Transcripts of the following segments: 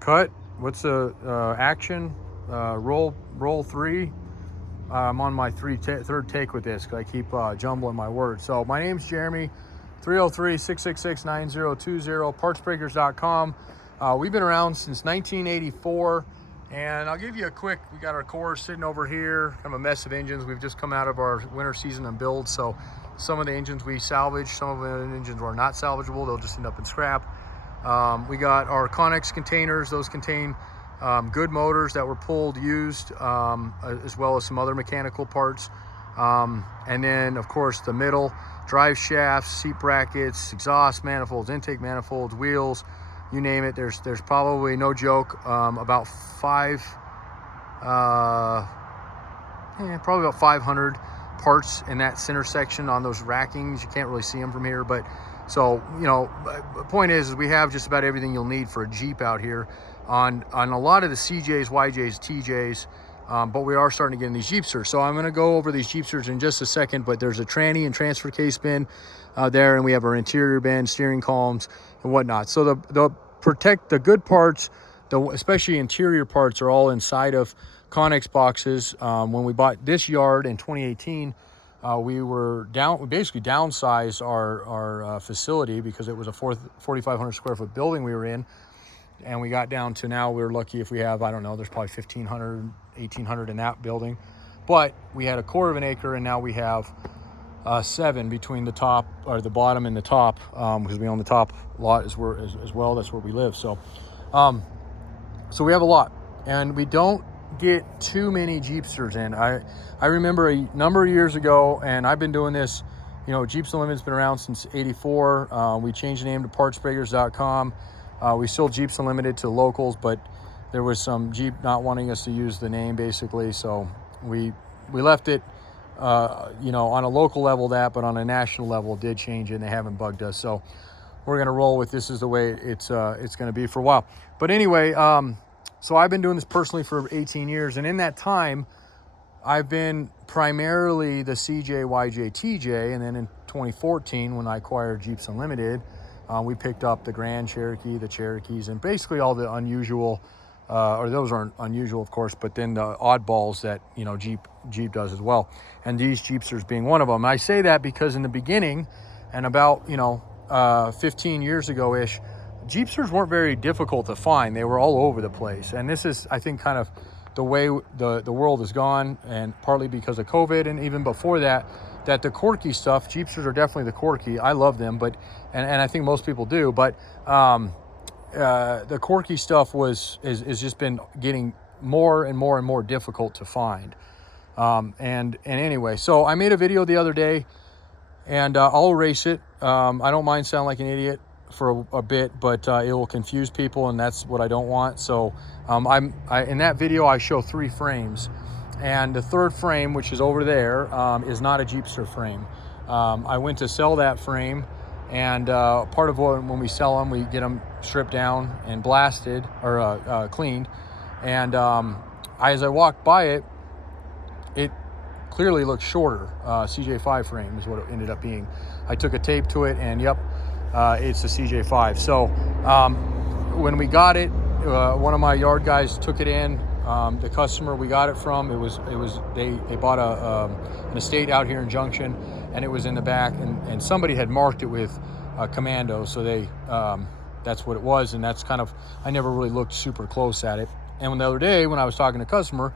cut. What's the action? Roll three. I'm on my third take with this because I keep jumbling my words. So my name's Jeremy, 303-666-9020, partsbreakers.com. We've been around since 1984, and I'll give you a quick, we got our cores sitting over here, kind of a mess of engines. We've just come out of our winter season and build, so some of the engines we salvage, some of the engines are not salvageable. They'll just end up in scrap. We got our Connex containers. Those contain good motors that were pulled used, as well as some other mechanical parts. And then, of course, the middle, drive shafts, seat brackets, exhaust manifolds, intake manifolds, wheels, you name it. There's probably, no joke, about probably about 500 parts in that center section on those rackings. You can't really see them from here, but so, you know, the point is we have just about everything you'll need for a Jeep out here on a lot of the CJs, YJs, TJs, but we are starting to get in these Jeepsters. So I'm going to go over these Jeepsters in just a second, but there's a tranny and transfer case bin there, and we have our interior bin, steering columns, and whatnot. So the good parts, especially interior parts, are all inside of Connex boxes. When we bought this yard in 2018, we basically downsized our facility because it was a 4,500 square foot building we were in. And we got down to, now we're lucky if we have, I don't know, there's probably 1,500, 1,800 in that building. But we had a quarter of an acre, and now we have 7 between the top, or the bottom and the top, because we own the top lot as well. That's where we live. So we have a lot, and we don't get too many Jeepsters in. I remember a number of years ago, and I've been doing this, you know, Jeeps Unlimited's been around since 84. We changed the name to partsbreakers.com. We sold Jeeps Unlimited to locals, but there was some Jeep not wanting us to use the name, basically, so we left it, you know, on a local level but on a national level did change it, and they haven't bugged us. So we're going to roll with this is the way it's going to be for a while. But anyway, so I've been doing this personally for 18 years, and in that time, I've been primarily the CJ, YJ, TJ, and then in 2014, when I acquired Jeeps Unlimited, we picked up the Grand Cherokee, the Cherokees, and basically all the unusual, or those aren't unusual, of course, but then the oddballs that, you know, Jeep does as well. And these Jeepsters being one of them. I say that because in the beginning, and about, you know, 15 years ago-ish, Jeepsters weren't very difficult to find. They were all over the place. And this is, I think, kind of the way the world has gone, and partly because of COVID, and even before that the quirky stuff, Jeepsters are definitely the quirky. I love them, but, and I think most people do, but the quirky stuff is just been getting more and more and more difficult to find. And anyway, so I made a video the other day, and I'll erase it. I don't mind sounding like an idiot for a bit, but it will confuse people, and that's what I don't want. So in that video I show 3 frames, and the third frame, which is over there, is not a Jeepster frame. I went to sell that frame, and part of when we sell them, we get them stripped down and blasted, or cleaned, and as I walked by it clearly looks shorter. CJ5 frame is what it ended up being. I took a tape to it, and yep, it's a CJ5. So when we got it, one of my yard guys took it in. The customer we got it from, they bought an estate out here in Junction, and it was in the back, and somebody had marked it with Commando, so that's what it was, and that's kind of, I never really looked super close at it. And the other day when I was talking to a customer,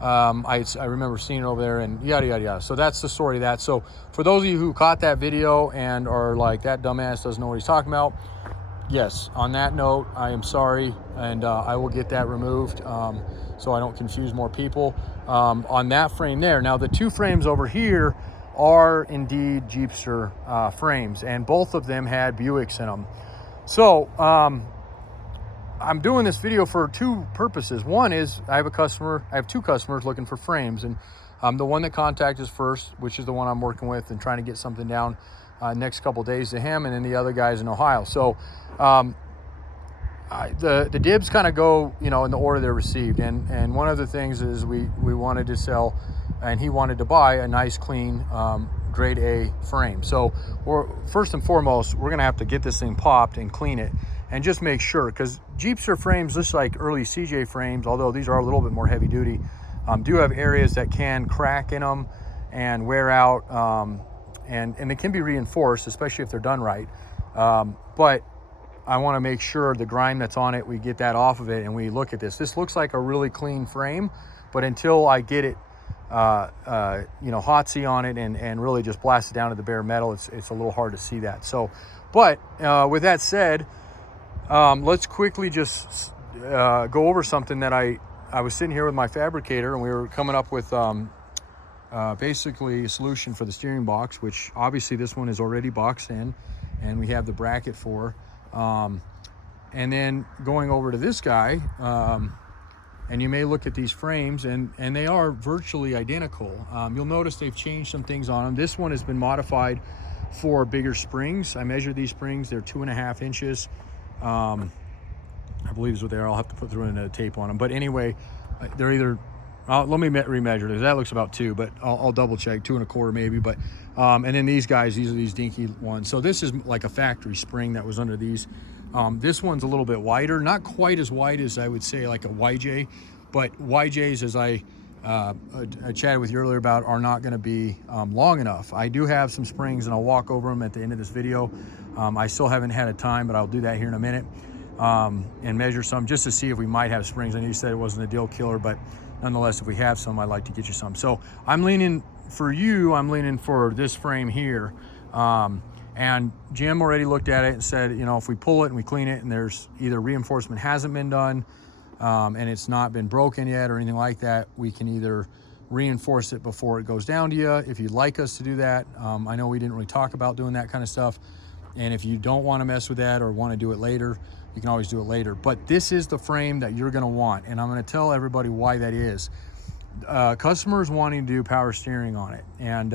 I remember seeing it over there, and yada yada yada. So that's the story of that. So for those of you who caught that video and are like, that dumbass doesn't know what he's talking about, yes, on that note, I am sorry, and I will get that removed, so I don't confuse more people. On that frame there, now the 2 frames over here are indeed Jeepster frames, and both of them had Buicks in them. So I'm doing this video for 2 purposes. One is I have 2 customers looking for frames, and the one that contacted us first, which is the one I'm working with and trying to get something down next couple days to him, and then the other guy's in Ohio. So the dibs kind of go, you know, in the order they're received, and one of the things is we wanted to sell, and he wanted to buy a nice clean grade A frame. So first and foremost, we're gonna have to get this thing popped and clean it, and just make sure, because Jeepster frames, just like early CJ frames, although these are a little bit more heavy duty, do have areas that can crack in them and wear out, and they can be reinforced, especially if they're done right. But I want to make sure the grime that's on it, we get that off of it, and we look at this. This looks like a really clean frame, but until I get it, you know, hotsy on it and really just blast it down to the bare metal, it's a little hard to see that. So, but with that said, let's quickly just go over something that I was sitting here with my fabricator, and we were coming up with basically a solution for the steering box, which obviously this one is already boxed in, and we have the bracket for. And then going over to this guy, and you may look at these frames, and they are virtually identical. You'll notice they've changed some things on them. This one has been modified for bigger springs. I measured these springs, they're 2.5 inches. I believe is what they are. I'll have to put through in a tape on them. But anyway, they're either, let me remeasure this. That looks about 2, but I'll double check, 2.25 maybe. But and then these guys, these are these dinky ones. So this is like a factory spring that was under these. This one's a little bit wider, not quite as wide as I would say like a YJ, but YJs, as I chatted with you earlier about, are not going to be long enough. I do have some springs, and I'll walk over them at the end of this video. I still haven't had a time, but I'll do that here in a minute, and measure some just to see if we might have springs. I know you said it wasn't a deal killer, but nonetheless, if we have some, I'd like to get you some. So I'm leaning for this frame here. And Jim already looked at it and said, you know, if we pull it and we clean it and there's either reinforcement hasn't been done, and it's not been broken yet or anything like that, we can either reinforce it before it goes down to you if you'd like us to do that. I know we didn't really talk about doing that kind of stuff. And if you don't want to mess with that or want to do it later, you can always do it later. But this is the frame that you're going to want. And I'm going to tell everybody why that is. Customers wanting to do power steering on it. And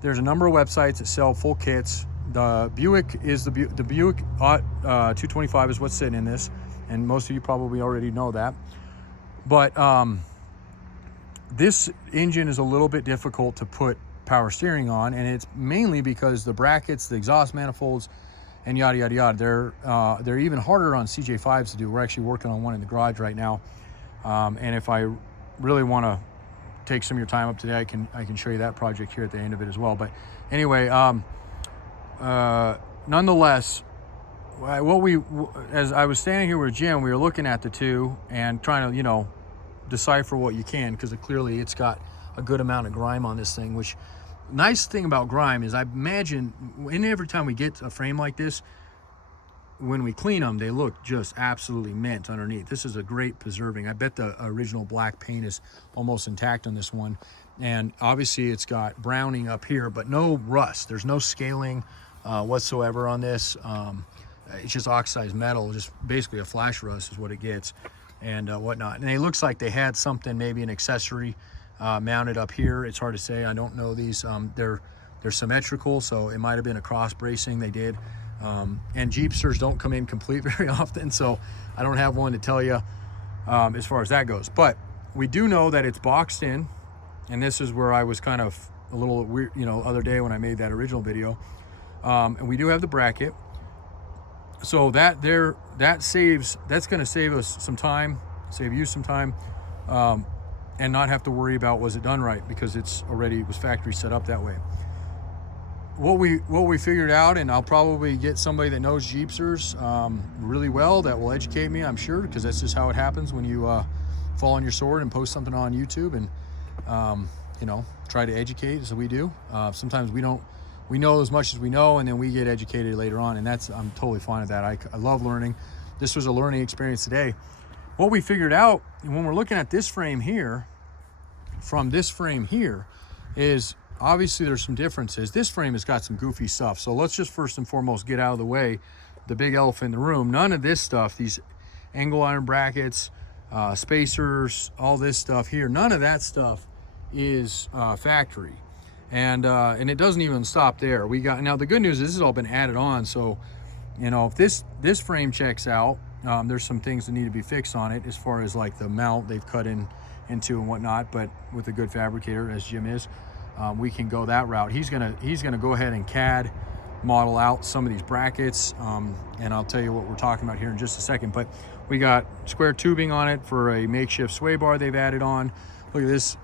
there's a number of websites that sell full kits. The Buick is the Buick 225 is what's sitting in this. And most of you probably already know that. But this engine is a little bit difficult to put power steering on, and it's mainly because the brackets, the exhaust manifolds, and yada yada yada, they're even harder on CJ5s to do. We're actually working on one in the garage right now, and if I really want to take some of your time up today, I can show you that project here at the end of it as well. But anyway, nonetheless, as I was standing here with Jim, we were looking at the two and trying to, you know, decipher what you can, because clearly it's got a good amount of grime on this thing. Which, nice thing about grime is, I imagine, and every time we get a frame like this, when we clean them, they look just absolutely mint underneath. This is a great preserving. I bet the original black paint is almost intact on this one. And obviously it's got browning up here, but no rust. There's no scaling whatsoever on this. It's just oxidized metal, just basically a flash rust is what it gets, and whatnot. And it looks like they had something, maybe an accessory mounted up here. It's hard to say. I don't know these. They're symmetrical, so it might have been a cross bracing they did. And Jeepsters don't come in complete very often, so I don't have one to tell you as far as that goes. But we do know that it's boxed in, and this is where I was kind of a little weird, you know, other day when I made that original video. And we do have the bracket, so that's going to save us some time, save you some time, and not have to worry about was it done right, because it was factory set up that way. What we figured out, and I'll probably get somebody that knows Jeepsters really well that will educate me, I'm sure, because that's just how it happens when you fall on your sword and post something on YouTube and you know, try to educate as we do. Sometimes we know as much as we know, and then we get educated later on, and I'm totally fine with that. I love learning. This was a learning experience today. What we figured out when we're looking at this frame here from this frame here is, obviously there's some differences. This frame has got some goofy stuff. So let's just first and foremost get out of the way the big elephant in the room. None of this stuff, these angle iron brackets, spacers, all this stuff here, none of that stuff is factory. And it doesn't even stop there. Now the good news is this has all been added on. So, you know, if this frame checks out, there's some things that need to be fixed on it as far as like the mount they've cut into and whatnot. But with a good fabricator, as Jim is, we can go that route. He's gonna go ahead and CAD model out some of these brackets, and I'll tell you what we're talking about here in just a second. But we got square tubing on it for a makeshift sway bar they've added on. Look at this.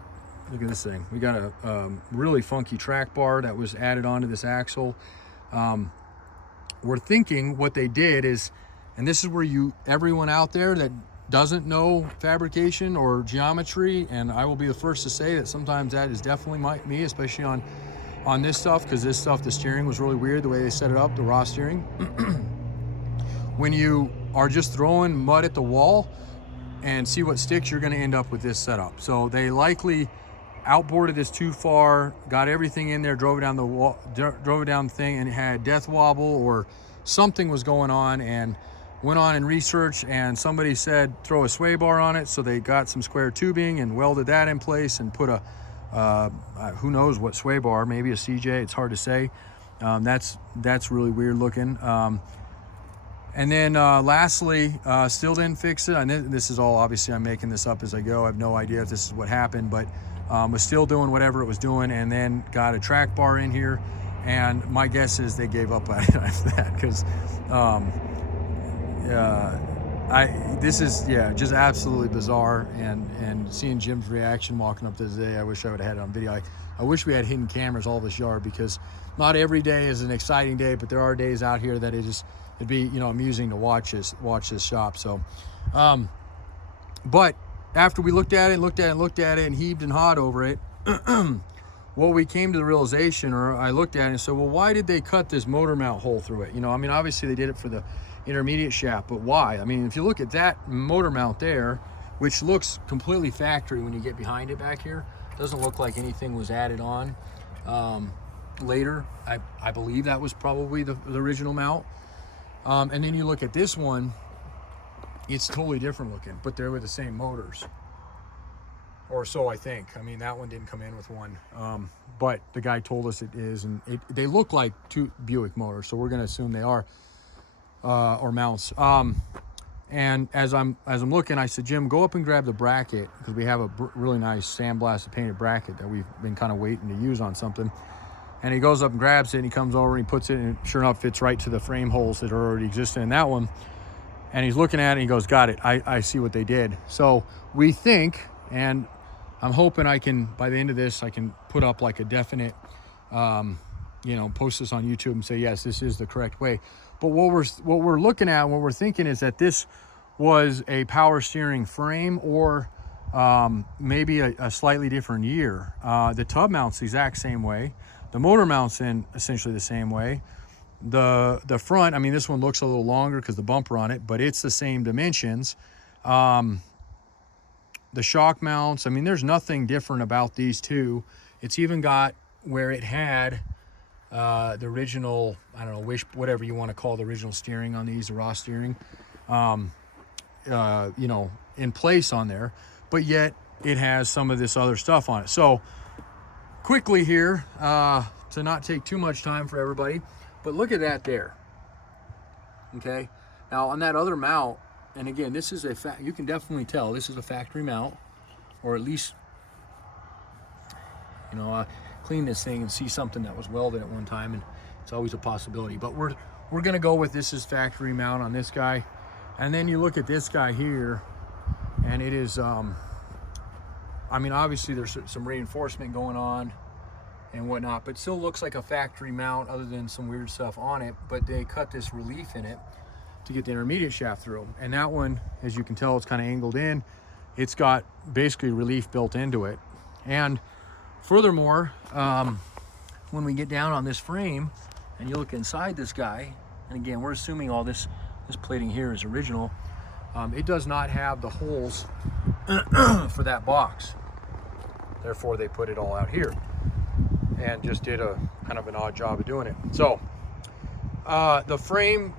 Look at this thing. We got a really funky track bar that was added onto this axle. We're thinking what they did is, and this is where everyone out there that doesn't know fabrication or geometry, and I will be the first to say that sometimes that is definitely me, especially on this stuff, because this stuff, the steering was really weird the way they set it up, the raw steering. When you are just throwing mud at the wall and see what sticks, you're going to end up with this setup. So they likely outboarded this too far, got everything in there, drove it down the wall, drove it down the thing, and it had death wobble or something was going on, and went on and researched, and somebody said throw a sway bar on it, so they got some square tubing and welded that in place and put a who knows what sway bar, maybe a CJ, it's hard to say. That's really weird looking. And then lastly, still didn't fix it, and this is all, obviously I'm making this up as I go, I have no idea if this is what happened, but was still doing whatever it was doing, and then got a track bar in here, and my guess is they gave up on it after that, because this is just absolutely bizarre, and seeing Jim's reaction walking up this day, I wish I would have had it on video. I wish we had hidden cameras all this yard, because not every day is an exciting day, but there are days out here that it'd be amusing to watch this shop. So but after we looked at it and heaved and hawed over it, what we came to the realization, or I looked at it and said, well, why did they cut this motor mount hole through it? I mean, obviously they did it for the intermediate shaft, but why? I mean, if you look at that motor mount there, which looks completely factory when you get behind it back here, doesn't look like anything was added on later. I believe that was probably the original mount. And then you look at this one, it's totally different looking, but they're with the same motors, or so I think. I mean, that one didn't come in with one, but the guy told us it is, and they look like two Buick motors, so we're going to assume they are, or mounts. And as I'm looking, I said, Jim, go up and grab the bracket, because we have a really nice sandblasted painted bracket that we've been kind of waiting to use on something. And he goes up and grabs it, and he comes over and he puts it, and sure enough fits right to the frame holes that are already existing in that one. And he's looking at it and he goes, got it, I see what they did. So we think, and I'm hoping I can, by the end of this, I can put up like a definite, post this on YouTube and say, yes, this is the correct way. But what we're looking at, what we're thinking is that this was a power steering frame, or maybe a slightly different year. The tub mount's the exact same way. The motor mount's in essentially the same way. The front, I mean, this one looks a little longer because the bumper on it, but it's the same dimensions. The shock mounts, I mean, there's nothing different about these two. It's even got where it had the original, I don't know, whatever you want to call the original steering on these, the raw steering, in place on there, but yet it has some of this other stuff on it. So quickly here, to not take too much time for everybody, but look at that there. Okay, now on that other mount, and again, this is you can definitely tell this is a factory mount, or at least, clean this thing and see something that was welded at one time, and it's always a possibility. But we're gonna go with this is factory mount on this guy. And then you look at this guy here, and it is, I mean, obviously there's some reinforcement going on and whatnot, but still looks like a factory mount other than some weird stuff on it. But they cut this relief in it to get the intermediate shaft through. And that one, as you can tell, it's kind of angled in. It's got basically relief built into it. And furthermore, when we get down on this frame and you look inside this guy, and again, we're assuming all this plating here is original, it does not have the holes for that box. Therefore, they put it all out here and just did a kind of an odd job of doing it. So the frame,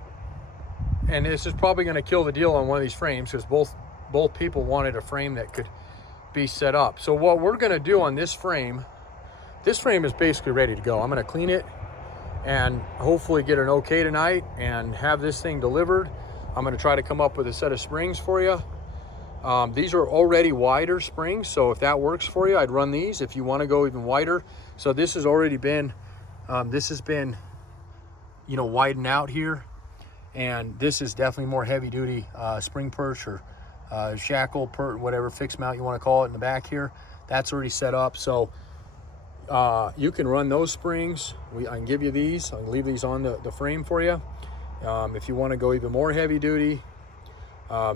and this is probably going to kill the deal on one of these frames, because both people wanted a frame that could be set up. So what we're going to do on this frame is basically ready to go. I'm going to clean it and hopefully get an okay tonight and have this thing delivered. I'm going to try to come up with a set of springs for you. These are already wider springs, so if that works for you, I'd run these. If you want to go even wider, so this has already been, this has been you know, widen out here. And this is definitely more heavy duty spring perch or shackle perch, whatever fixed mount you want to call it in the back here. That's already set up. So you can run those springs. I can give you these. I can leave these on the frame for you. If you want to go even more heavy duty,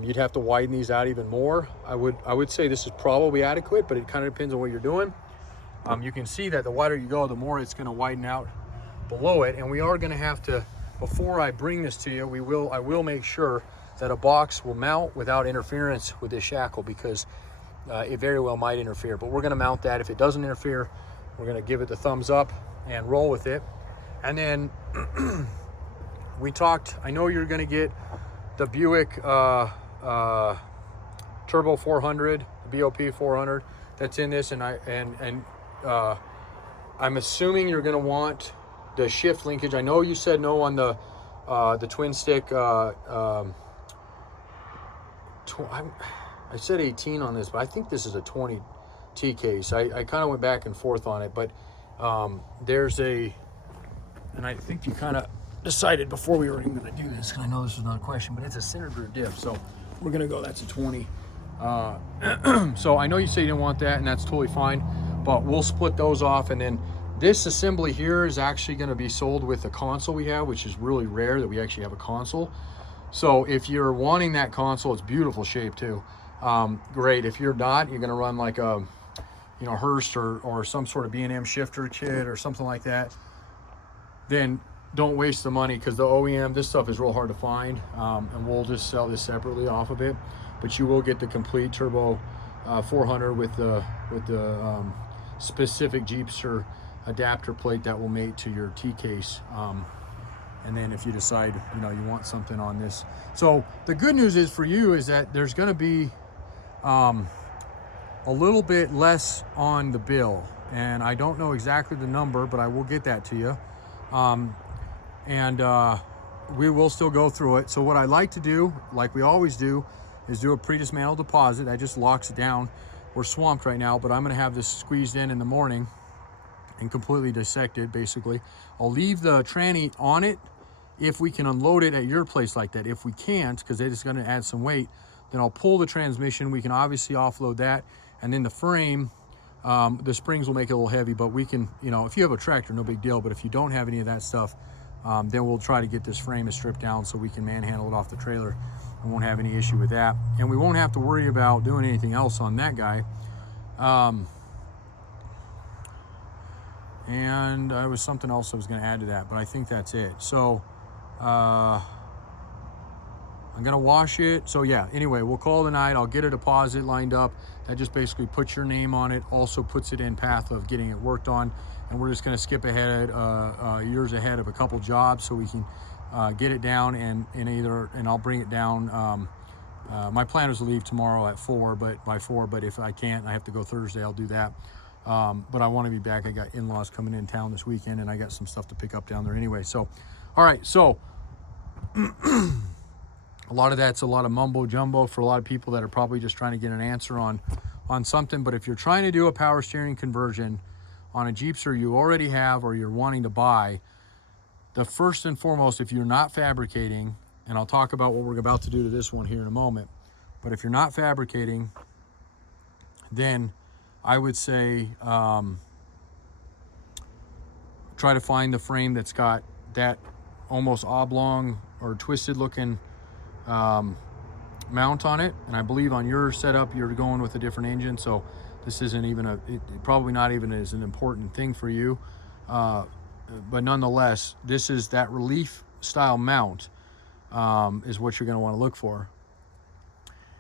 you'd have to widen these out even more. I would say this is probably adequate, but it kind of depends on what you're doing. You can see that the wider you go, the more it's going to widen out below it. And we are going to have to, before I bring this to you, I will make sure that a box will mount without interference with this shackle, because it very well might interfere. But we're going to mount that. If it doesn't interfere, we're going to give it the thumbs up and roll with it. And then we talked, I know you're going to get the Buick Turbo 400, the BOP 400 that's in this, and I'm assuming you're going to want the shift linkage. I know you said no on the twin stick. I said 18 on this, but I think this is a 20 T case. I kind of went back and forth on it, but there's and I think you kind of decided before we were even going to do this, because I know this was not a question, but it's a center groove diff, so we're going to go, that's a 20. So I know you say you didn't want that, and that's totally fine, but we'll split those off. And then this assembly here is actually going to be sold with the console we have, which is really rare that we actually have a console. So if you're wanting that console, it's beautiful shape too. Great. If you're not, you're going to run like a, you know, Hurst or some sort of B&M shifter kit or something like that, then don't waste the money, because the OEM, this stuff is real hard to find, and we'll just sell this separately off of it. But you will get the complete Turbo 400 with the specific Jeepster adapter plate that will mate to your T case. And then if you decide, you know, you want something on this. So the good news is for you is that there's going to be a little bit less on the bill, and I don't know exactly the number, but I will get that to you. We will still go through it. So what I like to do, like we always do, is do a pre-dismantled deposit. That just locks it down. We're swamped right now, but I'm going to have this squeezed in the morning and completely dissected, basically. I'll leave the tranny on it if we can unload it at your place like that. If we can't, because it is going to add some weight, then I'll pull the transmission. We can obviously offload that, and then the frame, the springs will make it a little heavy, but we can, you know, if you have a tractor, no big deal. But if you don't have any of that stuff, then we'll try to get this frame stripped down so we can manhandle it off the trailer. I won't have any issue with that, and we won't have to worry about doing anything else on that guy. And there was something else I was going to add to that, but I think that's it. So I'm going to wash it. So yeah, anyway, we'll call it a night. I'll get a deposit lined up. That just basically puts your name on it, also puts it in path of getting it worked on. And we're just going to skip ahead, years ahead of a couple jobs, so we can get it down and I'll bring it down. My plan is to leave tomorrow at 4, by 4, but if I can't, I have to go Thursday, I'll do that. But I want to be back. I got in-laws coming in town this weekend, and I got some stuff to pick up down there anyway. So, all right. So a lot of that's a lot of mumbo jumbo for a lot of people that are probably just trying to get an answer on something. But if you're trying to do a power steering conversion on a Jeepster you already have or you're wanting to buy, the first and foremost, if you're not fabricating, and I'll talk about what we're about to do to this one here in a moment, but if you're not fabricating, then I would say try to find the frame that's got that almost oblong or twisted looking mount on it. And I believe on your setup you're going with a different engine, so this isn't even probably not even as an important thing for you, but nonetheless, this is that relief style mount is what you're going to want to look for.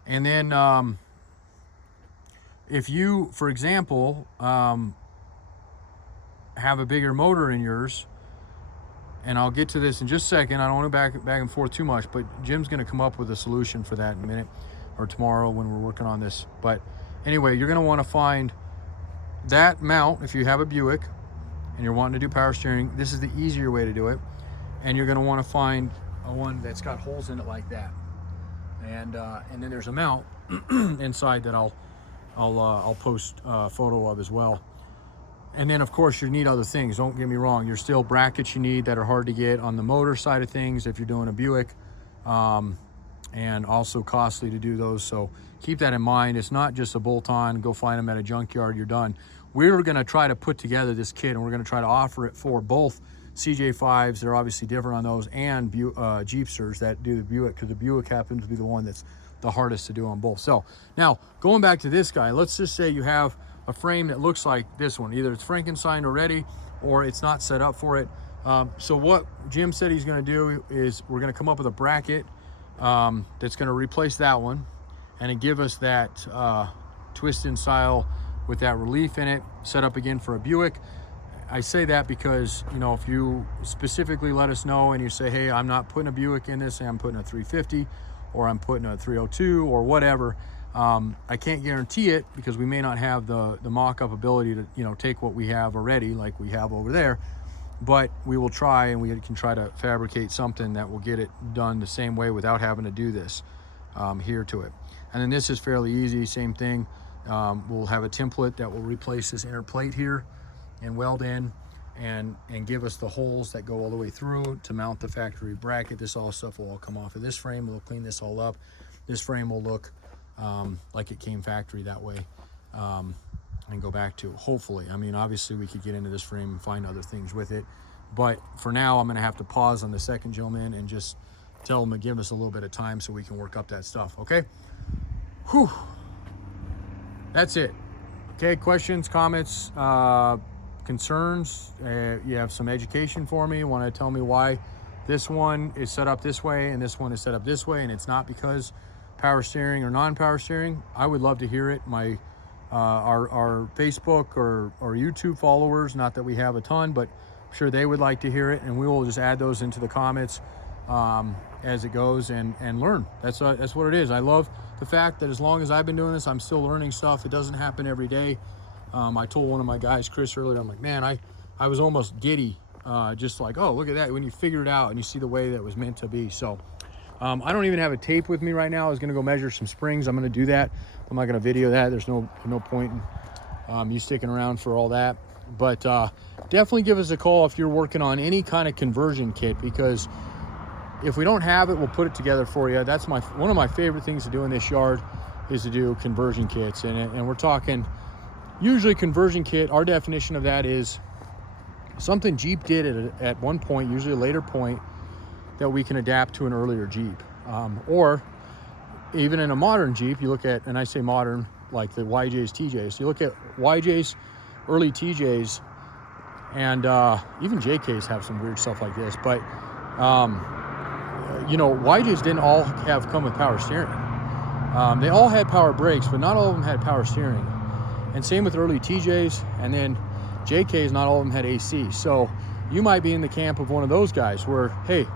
And then if you, for example, have a bigger motor in yours, and I'll get to this in just a second, I don't want to back and forth too much, but Jim's going to come up with a solution for that in a minute, or tomorrow when we're working on this. But anyway, you're going to want to find that mount if you have a Buick and you're wanting to do power steering. This is the easier way to do it. And you're going to want to find a one that's got holes in it like that. And then there's a mount inside that I'll post a photo of as well. And then of course you need other things, don't get me wrong. There's still brackets you need that are hard to get on the motor side of things if you're doing a Buick, and also costly to do those. So keep that in mind. It's not just a bolt-on, go find them at a junkyard, you're done. We're gonna try to put together this kit, and we're gonna try to offer it for both CJ5s, they're obviously different on those, and Jeepsters that do the Buick, because the Buick happens to be the one that's the hardest to do on both. So now going back to this guy, let's just say you have a frame that looks like this one. Either it's Frankenstein already or it's not set up for it. So what Jim said he's gonna do is we're gonna come up with a bracket that's gonna replace that one and give us that twist-in style with that relief in it, set up again for a Buick. I say that because, you know, if you specifically let us know and you say, hey, I'm not putting a Buick in this, I'm putting a 350 or I'm putting a 302 or whatever, I can't guarantee it because we may not have the mock-up ability to, you know, take what we have already like we have over there, but we will try, and we can try to fabricate something that will get it done the same way without having to do this here to it. And then this is fairly easy, same thing. We'll have a template that will replace this inner plate here and weld in and give us the holes that go all the way through to mount the factory bracket. This all stuff will all come off of this frame. We'll clean this all up. This frame will look like it came factory that way, and go back to, hopefully. I mean, obviously we could get into this frame and find other things with it, but for now I'm gonna have to pause on the second gentleman and just tell them to give us a little bit of time so we can work up that stuff. Okay, whew, that's it. Okay, questions, comments, concerns? You have some education for me, want to tell me why this one is set up this way and this one is set up this way, and it's not because power steering or non-power steering? I would love to hear it. My our Facebook or YouTube followers, not that we have a ton, but I'm sure they would like to hear it, and we will just add those into the comments as it goes and learn. That's what it is. I love the fact that as long as I've been doing this, I'm still learning stuff. It doesn't happen every day. I told one of my guys, Chris, earlier, I'm like, man, I was almost giddy, just like, oh, look at that, when you figure it out and you see the way that it was meant to be. So I don't even have a tape with me right now. I was gonna go measure some springs. I'm gonna do that. I'm not gonna video that. There's no point in you sticking around for all that. But definitely give us a call if you're working on any kind of conversion kit, because if we don't have it, we'll put it together for you. That's one of my favorite things to do in this yard, is to do conversion kits. And we're talking, usually conversion kit, our definition of that is something Jeep did at one point, usually a later point, that we can adapt to an earlier Jeep. Or even in a modern Jeep, you look at, and I say modern, like the YJs, TJs. You look at YJs, early TJs, and even JKs have some weird stuff like this. But, you know, YJs didn't all come with power steering. They all had power brakes, but not all of them had power steering. And same with early TJs, and then JKs, not all of them had AC. So you might be in the camp of one of those guys where, hey,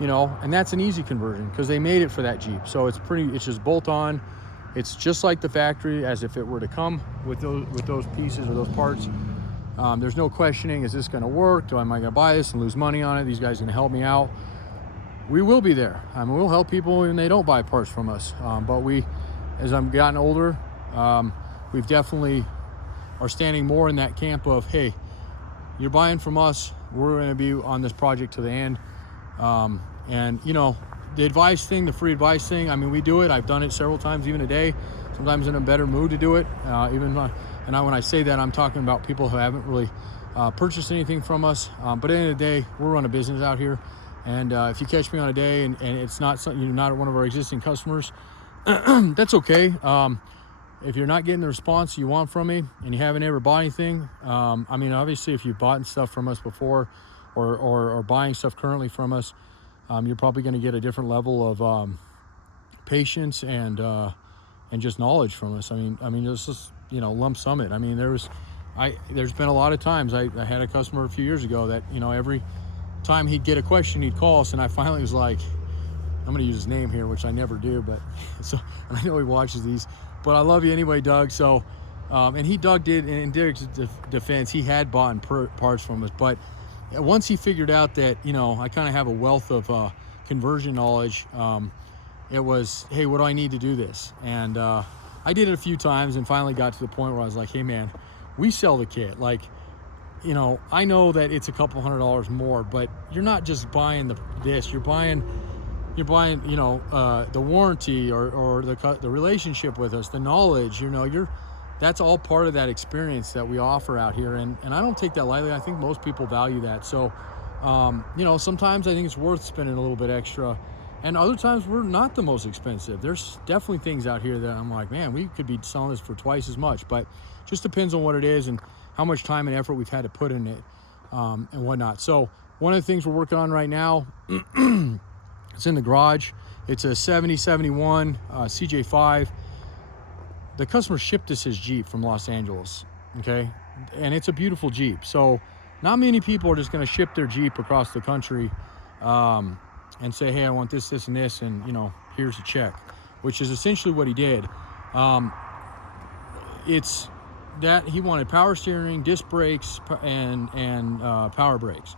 you know, and that's an easy conversion because they made it for that Jeep. So it's just bolt on. It's just like the factory, as if it were to come with those pieces or those parts. There's no questioning, is this gonna work? Am I gonna buy this and lose money on it? These guys are gonna help me out. We will be there. I mean, we'll help people when they don't buy parts from us. But we, as I've gotten older, we've definitely are standing more in that camp of, hey, you're buying from us, we're gonna be on this project to the end. And you know, the advice thing, the free advice thing, I mean, we do it. I've done it several times, even today, sometimes in a better mood to do it. When I say that, I'm talking about people who haven't really purchased anything from us. But at the end of the day, we're running a business out here. And if you catch me on a day and it's not something, you're not one of our existing customers, that's okay. If you're not getting the response you want from me and you haven't ever bought anything, I mean, obviously if you've bought stuff from us before or buying stuff currently from us, you're probably going to get a different level of patience and just knowledge from us. I mean, it's just, you know, lump sum it. I mean, there's been a lot of times I had a customer a few years ago that, you know, every time he'd get a question, he'd call us, and I finally was like, I'm going to use his name here, which I never do, but so, and I know he watches these, but I love you anyway, Doug. So, and Doug did, in Derek's defense, he had bought parts from us, but once he figured out that, you know, I kind of have a wealth of conversion knowledge, it was, hey, what do I need to do this? And I did it a few times and finally got to the point where I was like, hey man, we sell the kit. Like, you know, I know that it's a couple $100 more, but you're not just buying this. You're buying, you know, the warranty or the relationship with us, the knowledge. You know, that's all part of that experience that we offer out here, and I don't take that lightly. I think most people value that. So, you know, sometimes I think it's worth spending a little bit extra, and other times we're not the most expensive. There's definitely things out here that I'm like, man, we could be selling this for twice as much, but just depends on what it is and how much time and effort we've had to put in it, and whatnot. So one of the things we're working on right now, it's in the garage. It's a 7071 CJ5. The customer shipped us his Jeep from Los Angeles, okay? And it's a beautiful Jeep. So not many people are just gonna ship their Jeep across the country and say, hey, I want this, this, and this, and you know, here's a check, which is essentially what he did. It's that he wanted power steering, disc brakes, and power brakes.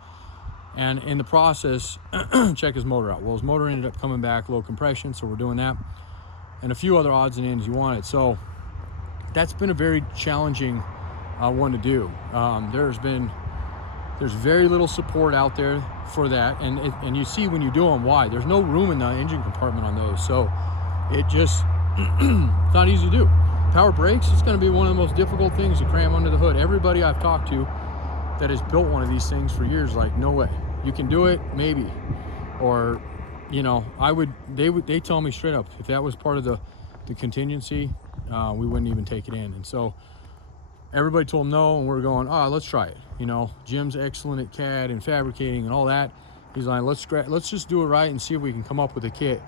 And in the process, check his motor out. Well, his motor ended up coming back low compression, so we're doing that. And a few other odds and ends you wanted. So that's been a very challenging one to do. There's very little support out there for that, and you see when you do them why. There's no room in the engine compartment on those, so it just it's not easy to do. Power brakes, it's going to be one of the most difficult things to cram under the hood. Everybody I've talked to that has built one of these things for years, like, no way, you can do it, maybe. Or, you know, they tell me straight up, if that was part of the contingency, we wouldn't even take it in. And so everybody told them no, and we're going, oh, let's try it. You know, Jim's excellent at CAD and fabricating and all that. He's like, let's just do it right and see if we can come up with a kit.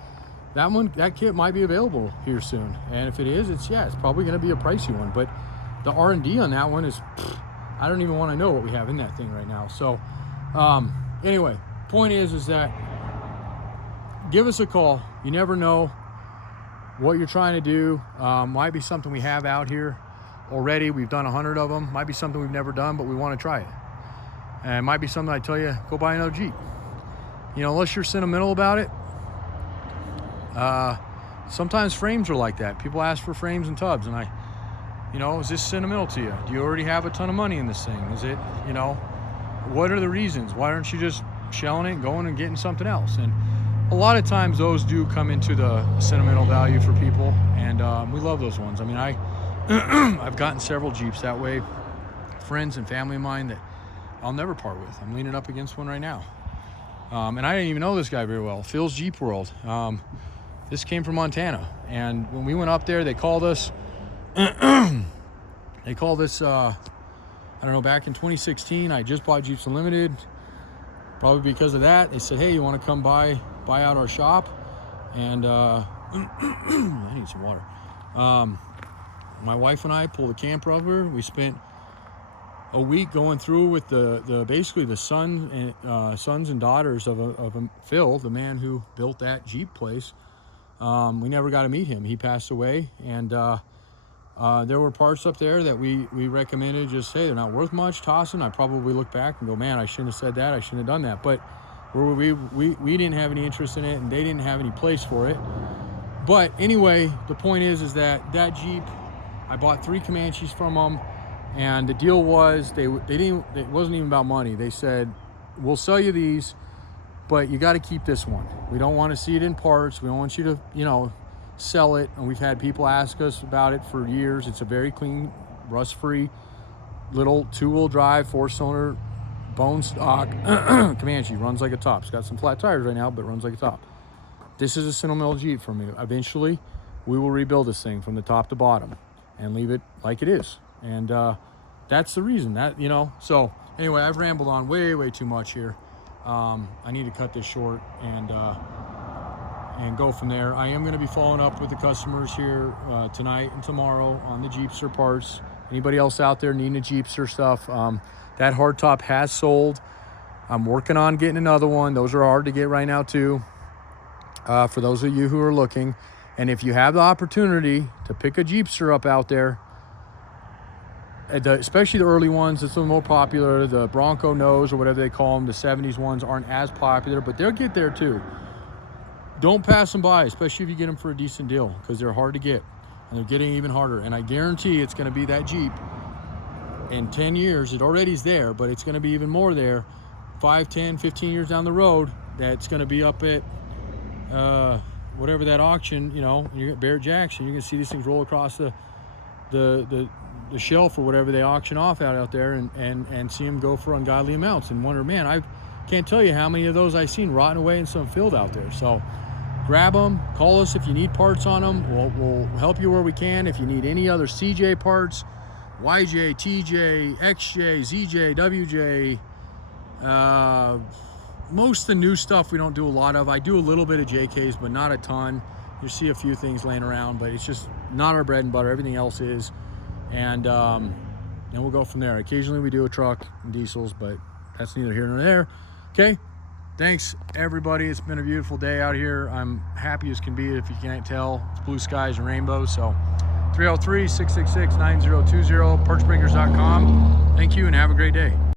That kit might be available here soon, and if it is, it's probably going to be a pricey one. But the R&D on that one is, I don't even want to know what we have in that thing right now. So anyway, point is that give us a call. You never know what you're trying to do. Might be something we have out here already. We've done 100 of them. Might be something we've never done, but we want to try it. And it might be something I tell you, go buy another Jeep. You know, unless you're sentimental about it. Sometimes frames are like that. People ask for frames and tubs, and you know, is this sentimental to you? Do you already have a ton of money in this thing? Is it, you know, what are the reasons? Why aren't you just shelling it and going and getting something else? And a lot of times those do come into the sentimental value for people, and we love those ones. I mean, I've gotten several Jeeps that way, friends and family of mine that I'll never part with. I'm leaning up against one right now. And I didn't even know this guy very well, Phil's Jeep World. This came from Montana, and when we went up there, they called us. They called us, I don't know, back in 2016. I just bought Jeeps Unlimited. Probably because of that, they said, hey, you want to come buy out our shop? And I need some water. My wife and I pulled the camper over. We spent a week going through with basically the sons and daughters of Phil, the man who built that Jeep place. We never got to meet him. He passed away, and there were parts up there that we recommended, just, hey, they're not worth much, tossing. I probably look back and go, man, I shouldn't have said that. I shouldn't have done that. But we didn't have any interest in it, and they didn't have any place for it. But anyway, the point is that Jeep, I bought 3 Comanches from them, and the deal was it wasn't even about money. They said, we'll sell you these, but you got to keep this one. We don't want to see it in parts. We don't want you to, you know, sell it. And we've had people ask us about it for years. It's a very clean, rust-free little 2-wheel drive, 4-cylinder, bone stock Comanche. Runs like a top. It's got some flat tires right now, but runs like a top. This is a sentimental Jeep for me. Eventually, we will rebuild this thing from the top to bottom and leave it like it is. And that's the reason that, you know. So anyway, I've rambled on way too much here. I need to cut this short and go from there. I am going to be following up with the customers here tonight and tomorrow on the Jeepster parts. Anybody else out there needing a Jeepster stuff, that hardtop has sold. I'm working on getting another one. Those are hard to get right now too, for those of you who are looking. And if you have the opportunity to pick a Jeepster up out there, especially the early ones, it's a little more popular. The Bronco Nose, or whatever they call them, the 70s ones aren't as popular, but they'll get there too. Don't pass them by, especially if you get them for a decent deal, because they're hard to get, and they're getting even harder. And I guarantee it's going to be that Jeep in 10 years, it already is there, but it's going to be even more there 5, 10, 15 years down the road. That's going to be up at whatever that auction, you know, you're at Barrett Jackson. You're going to see these things roll across the shelf or whatever they auction off out there, and see them go for ungodly amounts, and wonder, man, I can't tell you how many of those I've seen rotting away in some field out there. So grab them, call us if you need parts on them. We'll help you where we can. If you need any other CJ parts, YJ, TJ, XJ, ZJ, WJ, most of the new stuff we don't do a lot of. I do a little bit of JKs, but not a ton. You see a few things laying around, but it's just not our bread and butter. Everything else is. And then we'll go from there. Occasionally we do a truck and diesels, but that's neither here nor there. Okay, thanks everybody. It's been a beautiful day out here. I'm happy as can be. If you can't tell, it's blue skies and rainbows. So 303-666-9020, partsbringers.com. Thank you and have a great day.